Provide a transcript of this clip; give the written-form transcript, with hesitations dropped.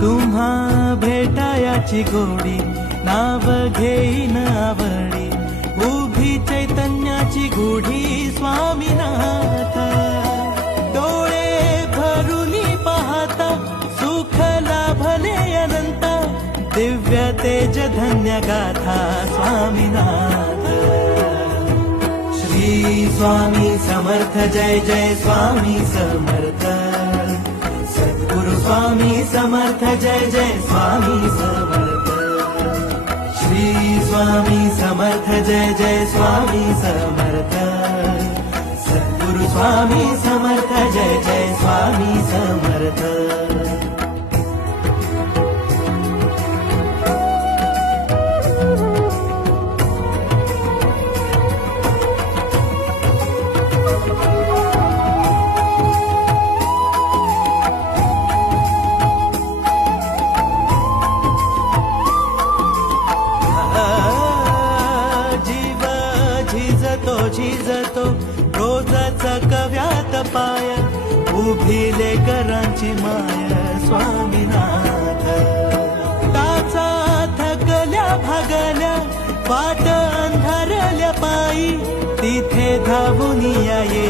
तुम्हा भेटायाची गोडी नाव घेईन आवडी उभी चैतन्याची गुढी स्वामीनाथ डोळे भरुनी पाहता सुख लाभले अनंत दिव्य तेज धन्य गाथा स्वामीनाथ श्री स्वामी समर्थ जय जय स्वामी समर्थ सद्गुरु स्वामी समर्थ जय जय स्वामी समर्थ श्री स्वामी समर्थ जय जय स्वामी समर्थ सद्गुरु स्वामी समर्थ जय जय स्वामी समर्थ झिजतो रोजच कव्यात पाय उभी लेकरांची माय स्वामीनाथ टाचा थकल्या भागल्या वाट अंधारल्या पायी तिथे धावून येई